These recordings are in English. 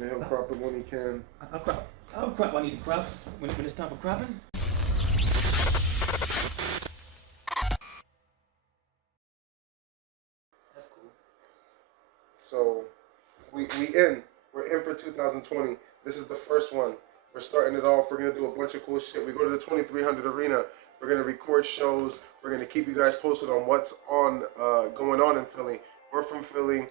And he'll crop it when he can. I'll crop. I'll crop when I need to crop. When it's time for cropping. That's cool. So, we're in for 2020. This is the first one. We're starting it off. We're going to do a bunch of cool shit. We go to the 2300 Arena. We're going to record shows. We're going to keep you guys posted on what's going on in Philly. We're from Philly.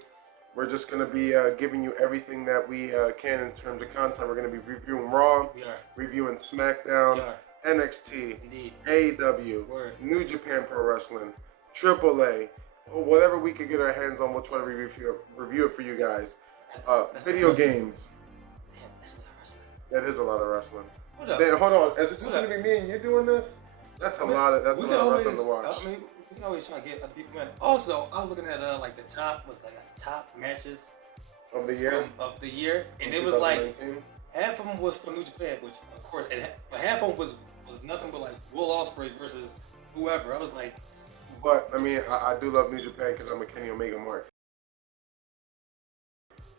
We're just going to be giving you everything that we can in terms of content. We're going to be reviewing Raw, reviewing SmackDown, NXT, Indeed. AEW, Word. New Japan Pro Wrestling, AAA, whatever we could get our hands on, we'll try to review it for you guys. Video games. Damn, that's a lot of wrestling. That is a lot of wrestling. Hold up. Hold on, is it just going to be me and you doing this? That's a lot of wrestling to watch. I mean, we can always try to get other people in. Also, I was looking at like the top matches of the year, and it was like half of them was for New Japan, which of course, but half of them was nothing but like Will Ospreay versus whoever. I was like, but I mean, I do love New Japan because I'm a Kenny Omega mark.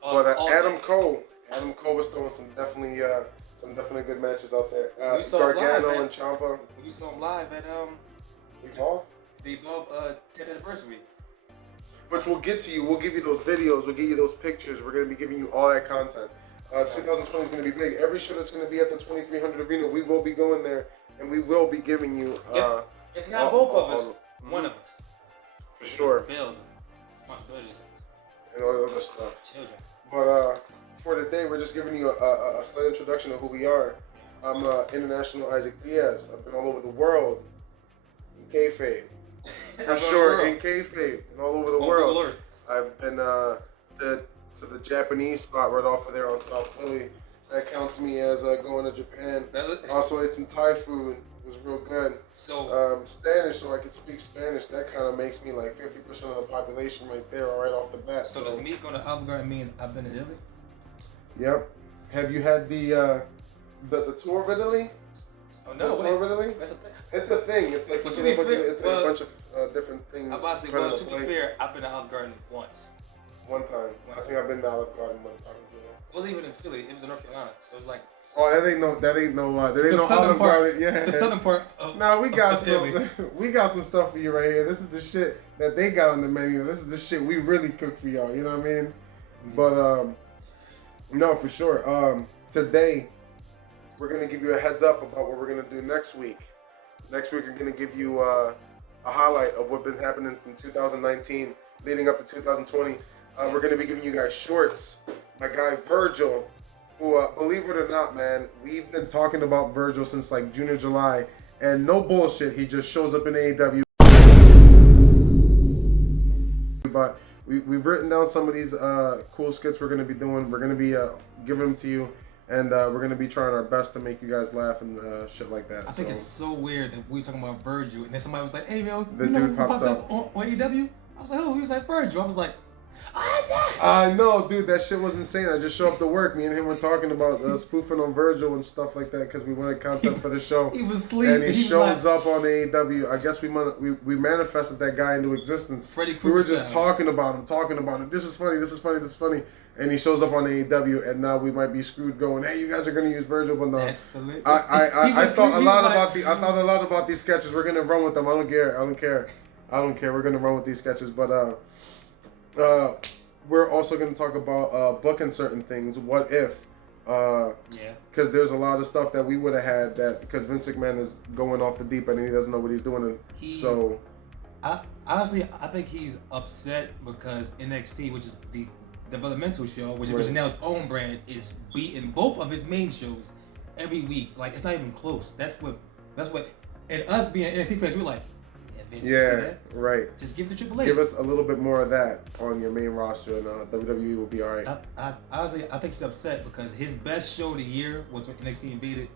But Adam Cole was throwing some definitely good matches out there. Gargano and Ciampa. We saw him live at Evolve. The Evolve 10th anniversary. Which we'll get to you. We'll give you those videos. We'll give you those pictures. We're going to be giving you all that content. 2020 is going to be big. Every show that's going to be at the 2300 Arena, we will be going there, and we will be giving you. If not both of us, one of us. For sure. Bills and responsibilities. And all the other stuff. Children. But for today, we're just giving you a slight introduction of who we are. I'm International Isaac Diaz. I've been all over the world. In kayfabe. For sure, in kayfabe. And all over the world. I've been to the Japanese spot right off of there on South Philly. That counts me as going to Japan. Also ate some Thai food. It was real good. So Spanish, so I can speak Spanish. That kind of makes me like 50% of the population right there, right off the bat. So does me going to Olive Garden mean I've been to Italy? Yep. Have you had the tour of Italy? Oh no! The tour of Italy? That's a thing. It's a thing. It's like a bunch of different things. I'm about to say, well, to be fair, I've been to Olive Garden once. One time. I think I've been to Olive Garden one time. It wasn't even in Philly. It was in North Carolina. So it was like. Oh, that ain't no Olive Garden. Yeah. It's the southern part. We got some stuff for you right here. This is the shit that they got on the menu. This is the shit we really cook for y'all. You know what I mean? Mm-hmm. But no, for sure. Today, we're gonna give you a heads up about what we're gonna do next week. Next week, we're gonna give you a highlight of what's been happening from 2019 leading up to 2020. We're gonna be giving you guys shorts. My guy Virgil, who, believe it or not, man, we've been talking about Virgil since like June or July, and no bullshit, he just shows up in AEW. But we've written down some of these cool skits we're going to be doing. We're going to be giving them to you, and we're going to be trying our best to make you guys laugh and shit like that. I think it's so weird that we were talking about Virgil, and then somebody was like, hey, yo, the dude pops up on AEW? I was like, oh, he was like, Virgil. I was like, I know, dude, that shit was insane. I just showed up to work. Me and him were talking about spoofing on Virgil and stuff like that because we wanted content for the show. He was sleeping. And he shows up on AEW. I guess we manifested that guy into existence. We were just talking about him. This is funny. And he shows up on AEW, and now we might be screwed going, hey, you guys are going to use Virgil, but no. I thought a lot about these sketches. We're going to run with them. I don't care. We're going to run with these sketches, but we're also going to talk about booking certain things. What if? Because there's a lot of stuff that we would have had that because Vince McMahon is going off the deep end and he doesn't know what he's doing. Honestly, I think he's upset because NXT, which is the developmental show, which is now its own brand, is beating both of his main shows every week. Like, it's not even close. That's what. And us being NXT fans, we're like, right. Just give it to Triple H. Give us a little bit more of that on your main roster, and WWE will be all right. Honestly, I think he's upset because his best show of the year was when NXT invaded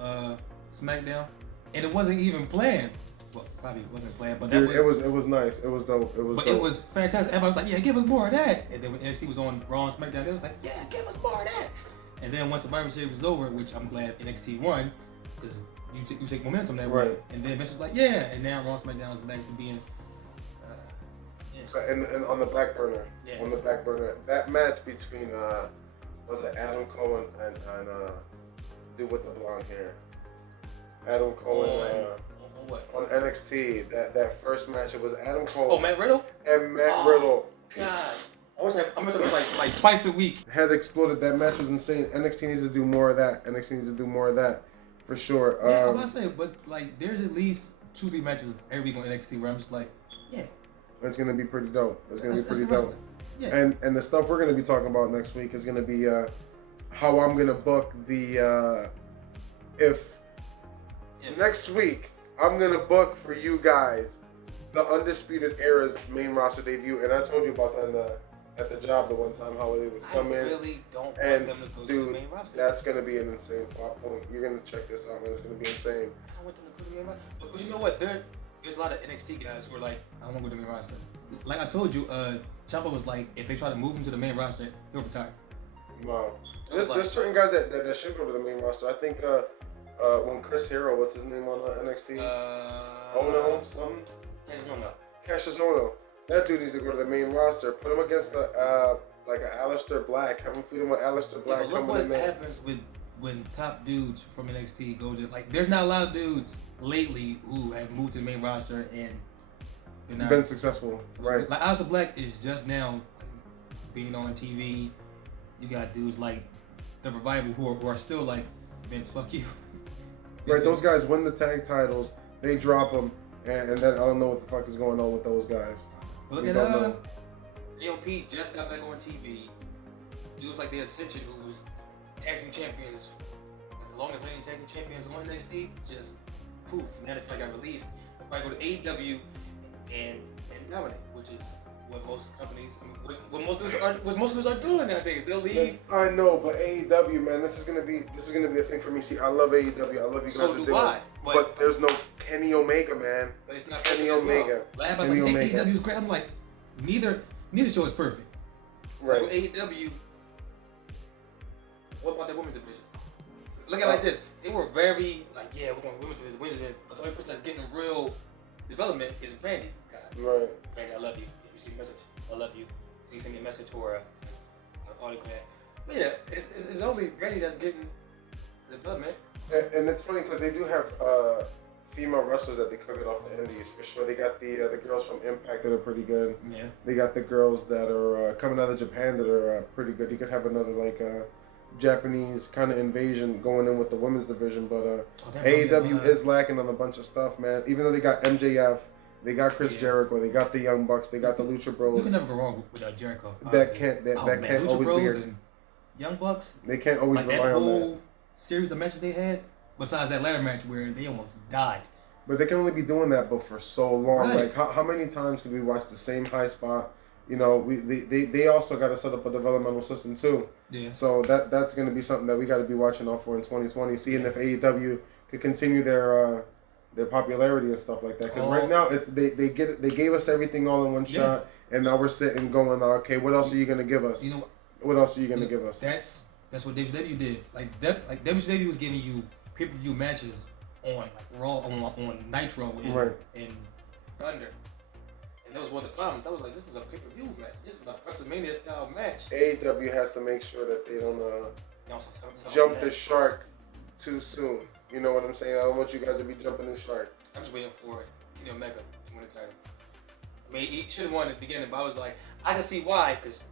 SmackDown, and it wasn't even planned. Well, probably wasn't planned, but it was nice. It was dope. It was fantastic. Everybody was like, "Yeah, give us more of that." And then when NXT was on Raw and SmackDown, they was like, "Yeah, give us more of that." And then once Survivor Series was over, which I'm glad NXT won, because you take momentum that way. And then Vince was like, "Yeah," and now Raw and SmackDown is back to being. And on the back burner, that match between was it Adam Cole and dude with the blonde hair? Adam Cole on NXT. That first match, it was Adam Cole. Oh, Matt Riddle? And Matt Riddle. God. I wish it was like twice a week. Had exploded. That match was insane. NXT needs to do more of that. For sure. Yeah, I was about to say, but like, there's at least 2-3 matches every week on NXT where I'm just like, yeah. It's gonna be pretty dope. Yeah. And the stuff we're gonna be talking about next week is gonna be how I'm gonna book the if next week I'm gonna book for you guys the Undisputed Era's main roster debut, and I told you about that at the job the one time how they would come in. I really don't want and them to go dude, to the main roster. That's gonna be an insane plot point. You're gonna check this out, man. It's gonna be insane. I don't want them to go to the main roster. But you know what? There's a lot of NXT guys who are like, I don't want to go to the main roster. Like I told you, Ciampa was like, if they try to move him to the main roster, he'll retire. Wow. There's certain guys that should go to the main roster. I think when Chris Hero, what's his name on NXT? Ono something? Cassius Ono. That dude needs to go to the main roster. Put him against like an Aleister Black. Have him feed him with Aleister Black coming in there. Look what happens when top dudes from NXT go to, like, there's not a lot of dudes lately who have moved to the main roster and been successful, right? Like Aleister Black is just now being on TV. You got dudes like the Revival who are still like, Vince, fuck you. Right, those guys win the tag titles, they drop them, and then I don't know what the fuck is going on with those guys. Look at AOP just got back on TV. Dudes like the Ascension, who was tag team champions, the longest reigning tag team champions on NXT, just poof, now they got released. Probably go to AEW and dominate, which is what most companies, what most dudes are doing nowadays. They'll leave. I know, but AEW, man, this is gonna be a thing for me. See, I love AEW. I love you guys. So do I. But there's no Kenny Omega, man. But it's not Kenny Omega. Well. Like, AEW is great. I'm like, neither show is perfect. Right. Like, with AEW, what about the women's division? Look at it like this. They were very like, yeah, we're going women's division, but the only person that's getting real development is Brandy. God. Right. Brandy, I love you. If you see this message, I love you. Please send me a message or an autograph. But yeah, it's only Brandy that's getting development. And it's funny because they do have female wrestlers that they cook it off the indies for sure. They got the girls from Impact that are pretty good. Yeah. They got the girls that are coming out of Japan that are pretty good. You could have another like Japanese kind of invasion going in with the women's division, but AEW is lacking on a bunch of stuff, man. Even though they got MJF, they got Chris Jericho, they got the Young Bucks, they got the Lucha Bros. You can never go wrong with Jericho. That can't Lucha always Bros be here. And Young Bucks. They can't always rely that on whole that. Series of matches they had, besides that ladder match where they almost died. But they can only be doing that but for so long. Right. Like how many times can we watch the same high spot? You know, they also got to set up a developmental system too. Yeah. So that's going to be something that we got to be watching out for in 2020, seeing if AEW could continue their popularity and stuff like that. Because right now they gave us everything all in one shot, and now we're sitting going, okay, what else are you going to give us? You know what else are you going to give us? That's what WCW did. Like WCW was giving you pay-per-view matches on like Raw, on Nitro, and Thunder. And that was one of the problems. I was like, this is a pay-per-view match. This is a WrestleMania style match. AEW has to make sure that they don't jump the shark too soon. You know what I'm saying? I don't want you guys to be jumping the shark. I'm just waiting for Kenny Omega to win the title. I mean, he should have won at the beginning, but I was like, I can see why, because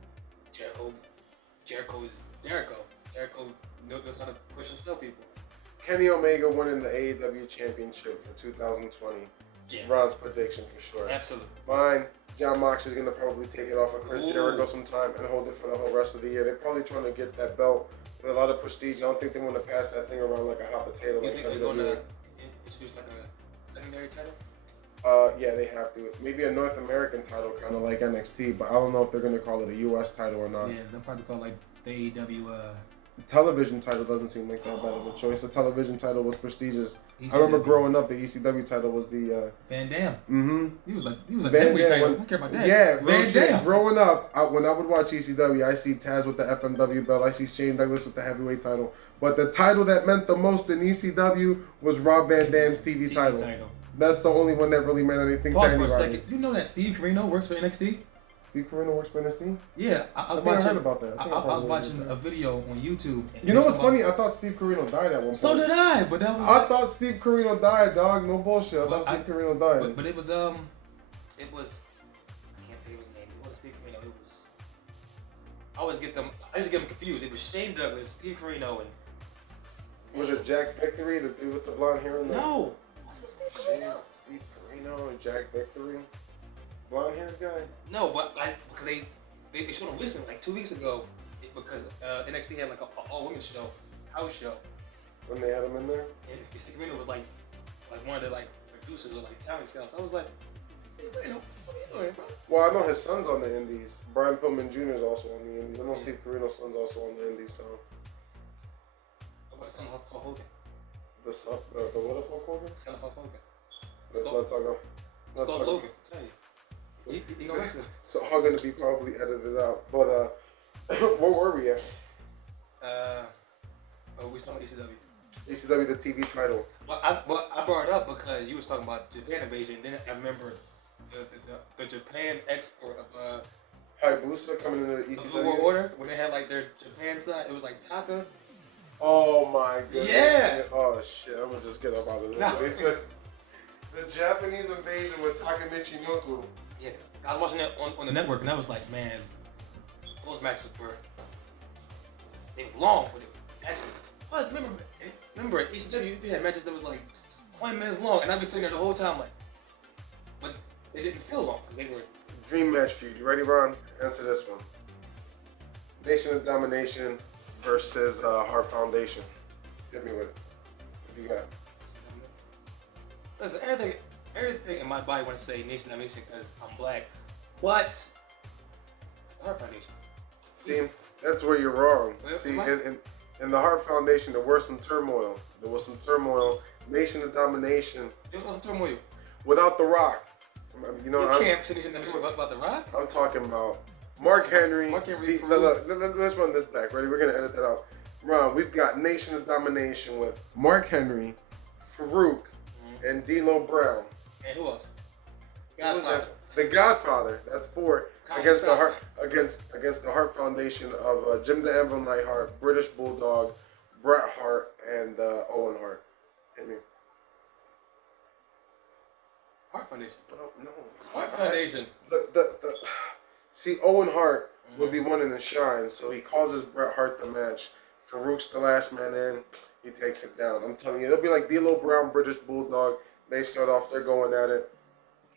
Jericho is Jericho. Jericho knows how to push and sell people. Kenny Omega winning the AEW Championship for 2020. Yeah. Ron's prediction for sure. Absolutely. Mine, John Moxley's gonna probably take it off of Chris Jericho sometime and hold it for the whole rest of the year. They're probably trying to get that belt with a lot of prestige. I don't think they want to pass that thing around like a hot potato. You think they're going to introduce like a secondary title? Yeah, they have to. Maybe a North American title, kind of like NXT, but I don't know if they're gonna call it a US title or not. Yeah, they'll probably call it like the AEW. The television title doesn't seem like that bad of a choice. The television title was prestigious. I remember growing up, the ECW title was the Van Dam. Mm-hmm. He was like heavyweight title. I don't care about that. Yeah, Van Dam. Growing up, when I would watch ECW, I see Taz with the FMW belt. I see Shane Douglas with the heavyweight title. But the title that meant the most in ECW was Rob Van Dam's TV title. That's the only one that really meant anything to anybody. For a second. You know that Steve Corino works for NXT? Steve Steve Corino works for NXT? Yeah, I heard about that. I was watching a video on YouTube. You know what's funny? I thought Steve Corino died at one point. So did I, but that was. I thought Steve Corino died, dog. No bullshit. I thought Steve Corino died. But it was I can't think of his name. It wasn't Steve Corino. It was. I always get them confused. It was Shane Douglas, Steve Corino, and. Was it Jack Victory, the dude with the blonde hair? No. Was it Steve Corino? Steve Corino and Jack Victory. Blonde haired guy? No, but because they showed him recently, like 2 weeks ago, because NXT had like a all women's show, house show. When they had him in there? And Steve Corino was like one of the like producers or like talent scouts. I was like, Steve Corino, what are you doing, bro? Well, I know his son's on the Indies. Brian Pillman Jr. is also on the Indies. I know Steve Corino's son's also on the Indies, so. What about the son of Hulk Hogan? The what of Hulk Hogan? Son of Hulk Hogan. Let's not talk about. Scott Logan, tell you. He gonna listen. So all gonna be probably edited out. But where were we at? We talking about ECW. ECW, the TV title. Well, I brought it up because you was talking about Japan invasion. Then I remember the Japan export of Hayabusa coming into the ECW. Blue World Order when they had like their Japan side. It was like Taka. Oh my goodness. Yeah. Oh shit. I'm gonna just get up out of this. No. They said the Japanese invasion with Takemichi Noku. Yeah, I was watching that on the network, and I was like, man, those matches were long, but actually, plus remember at ECW we had matches that was like 20 minutes long, and I've been sitting there the whole time like, but they didn't feel long because they were. Dream match feud. You ready, Ron? Answer this one. Nation of Domination versus Heart Foundation. Hit me with it. What you got? Listen, everything in my body want to say Nation of Domination because I'm black, but Heart Foundation. See, that's where you're wrong. Well, See, in the Heart Foundation, there was some turmoil. Nation of Domination. There was some turmoil. Without The Rock. You know, you can't say Nation of Domination about The Rock. I'm talking about Mark Henry. Let's run this back. Ready? We're gonna edit that out. Ron, we've got Nation of Domination with Mark Henry, Farouk, and D'Lo Brown. And who else? Godfather. The Godfather. That's 4 against the Heart Foundation of Jim the Anvil Neidhart, British Bulldog, Bret Hart, and Owen Hart. Hit me. Heart Foundation. Oh, no. Heart Foundation. See, Owen Hart would be one in the shine, so he causes Bret Hart the match. Farouk's the last man in. He takes it down. I'm telling you, it'll be like D'Lo Brown, British Bulldog. They start off, they're going at it.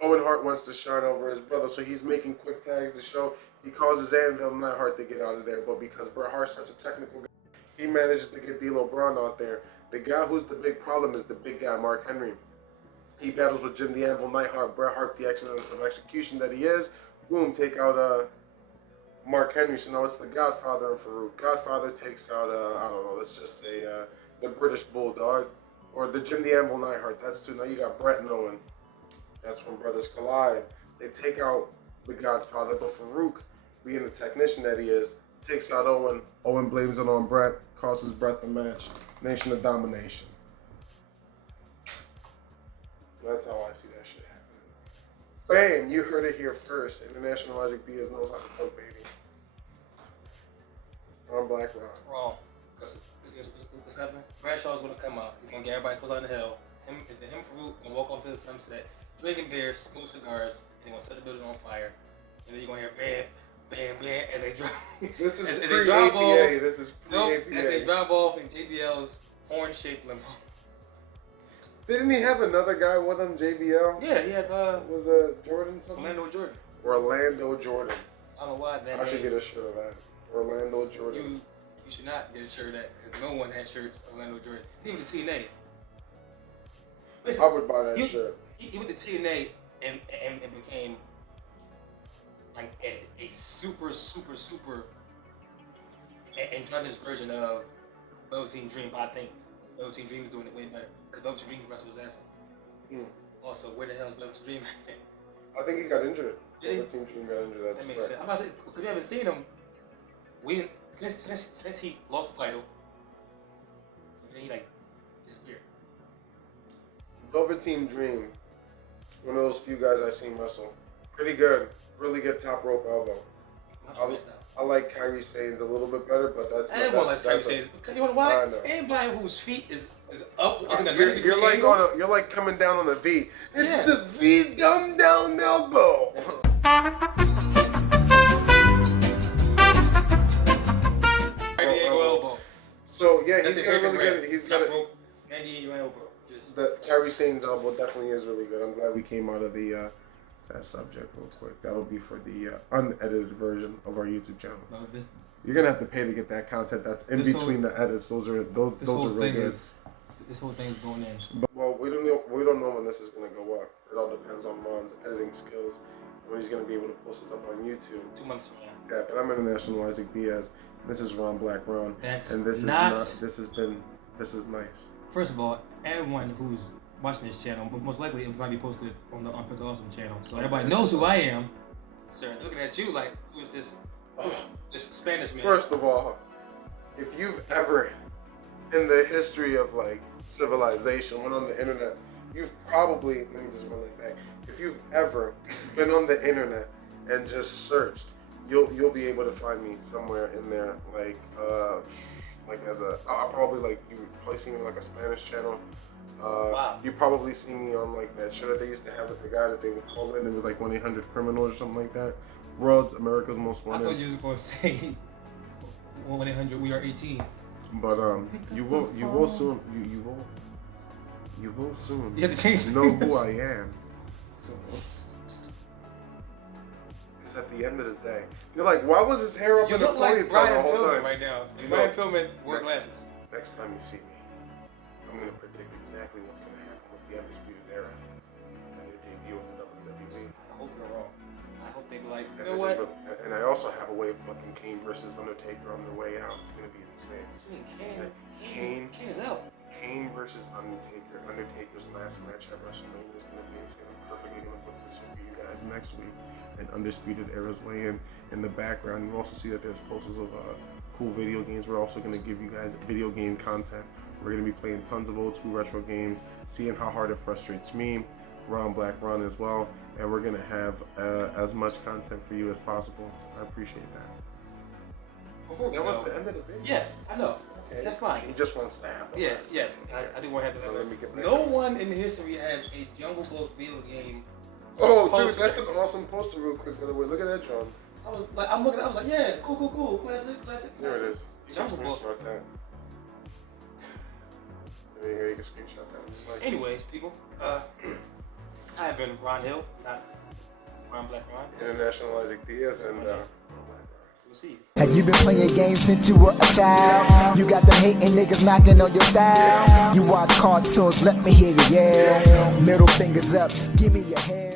Owen Hart wants to shine over his brother, so he's making quick tags to show. He causes Anvil Neidhart to get out of there, but because Bret Hart's such a technical guy, he manages to get D'Lo Brown out there. The guy who's the big problem is the big guy, Mark Henry. He battles with Jim the Anvil Neidhart, Bret Hart, the excellence of execution that he is. Boom, take out Mark Henry. So now it's the Godfather and Farouk. Godfather takes out, I don't know, let's just say the British Bulldog or the Jim the Anvil Neidhart. That's 2. Now you got Bret and Owen. That's when brothers collide. They take out the Godfather, but Farouk, being the technician that he is, takes out Owen. Owen blames it on Bret, causes Bret the match. Nation of Domination. That's how I see that shit happening. Bam! You heard it here first. International Isaac Diaz knows how to cook, baby. I'm Black Ron. Wrong. Because what's happening? Bradshaw's going to come out. He's going to get everybody close out in the hell. Him Farouk going to walk off to the sunset, drinking beers, smoke cigars, and they're going to set the building on fire. And then you're going to hear bam, bam, bam as they drive. This is pre-APA. This is pre-APA. As they drive off in JBL's horn-shaped limo. Didn't he have another guy with him, JBL? Yeah, he had, was Jordan something? Orlando Jordan. I don't know why that I should get a shirt of that. Orlando Jordan. You should not get a shirt of that, because no one had shirts of Orlando Jordan. He went to TNA. Listen, I would buy that shirt. He went to TNA and became like a super androgynous version of Velveteen Dream, but I think Velveteen Dream is doing it way better. Because Velveteen Dream wrestled his ass off. Also, where the hell is Velveteen Dream? I think he got injured. Did he? Velveteen Dream got injured. That makes sense. I'm about to say, because we haven't seen him. Since he lost the title, and he like disappeared. Velveteen Dream, one of those few guys I've seen wrestle. Pretty good. really good top rope elbow. I like Kyrie Sane's a little bit better, but that's. Everyone likes Kyrie Sane's. Because you know why? Anybody whose feet is up isn't a you're like you're like coming down on a V. It's the V come down elbow. Elbow. So yeah, he's got a really good. He's got a. Elbow. The Kyrie Sane's elbow definitely is really good. I'm glad we came out of the that subject real quick. That'll be for the unedited version of our YouTube channel. No, you're gonna have to pay to get that content that's in between the edits. Those are really good. This whole thing is going in. But, well, we don't know when this is gonna go up. It all depends on Ron's editing skills. When he's gonna be able to post it up on YouTube. 2 months from now. Yeah, but I'm International Isaac Diaz. This is Ron Black Ron. And this is nice. First of all, everyone who's watching this channel, most likely it'll probably be posted on the Unfiltered Awesome channel. So everybody knows who I am. Sir, looking at you like, who is this? This Spanish man. First of all, if you've ever, in the history of like civilization, went on the internet, you've probably, let me just run that back. If you've ever been on the internet and just searched, you'll be able to find me somewhere in there, like I'll probably like, you probably see me like a Spanish channel. Wow. You probably see me on like that show that they used to have with the guy that they would call in. It was like 1-800-CRIMINAL or something like that. America's Most Wanted. I thought you was gonna say 1-800 We Are 18. But you will soon. You have to change know who I am. Because at the end of the day, you're like, why was his hair up in a ponytail the whole time? Right now. Ryan Pillman wore glasses. Next time you see me, I'm gonna predict exactly what's gonna happen with the Undisputed Era and their debut in the WWE. I hope you're wrong. I hope they be like, you know what? And I also have a way of booking Kane versus Undertaker on their way out. It's gonna be insane. Kane is out. Kane versus Undertaker. Undertaker's last match at WrestleMania is gonna be insane. I'm perfectly gonna book this for you guys next week. And Undisputed Era's way in the background. You also see that there's posters of cool video games. We're also gonna give you guys video game content. We're gonna be playing tons of old school retro games, seeing how hard it frustrates me, Ron Black Ron as well, and we're gonna have as much content for you as possible. I appreciate that. That was the end of the video. Yes, I know. Okay. That's fine. He just wants to have the Yes. I do want to have the let me get back No one in history has a Jungle Book video game. Oh, poster. Dude, that's an awesome poster. Real quick, by the way, look at that, John. I was like, yeah, cool, classic. There it is. You Jungle Book. Screenshot that. Here, you can screenshot that. Anyways, people, I have been Ron Hill, not Ron Black Ron. International Isaac Diaz and Ron Black Ron. We'll see you. Have you been playing games since you were a child? You got them hating niggas knocking on your style. You watch cartoons, let me hear you yell. Middle fingers up, give me your hand.